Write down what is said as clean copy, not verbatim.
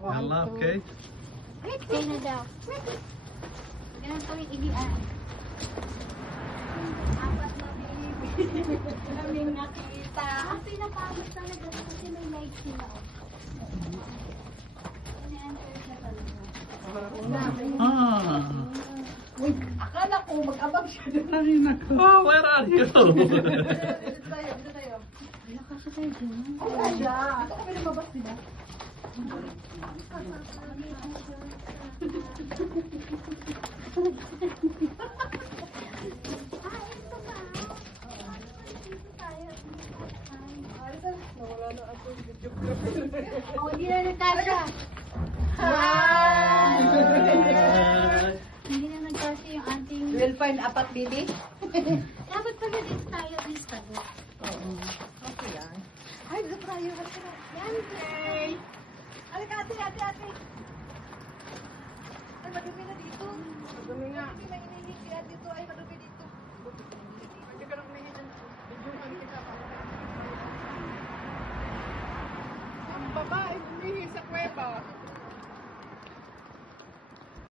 Allah, okay. Okay na daw. Ganun po yung igian. Apat na baby. Kaming nakita. Ang pinapagod talaga kasi may light sila. Ina-enter siya talaga. Ah. Uy, akala ko mag-abang siya doon. Ay, nako. Oh, where are you? Dito tayo. Lakas sa kayo dyan. Ay, yeah. Ito kami lumabas, di ba? Nawala na ako yung video ko. Oh, hindi na nagkasya. Hi! Hindi na nagkasya yung ating... We'll find apat, baby. Dapat pala dito tayo at least pag. Oo. Okay yan. Ay, dito tayo. Halika na. Yan, sir. Halika, ate. Ay, madumi na dito. Madumi nga. Hindi mainihingi kaya dito. Ay, madumi dito. Hindi ka na kumihingi dyan. Video nga kita. Ang babae humihi sa kuweba.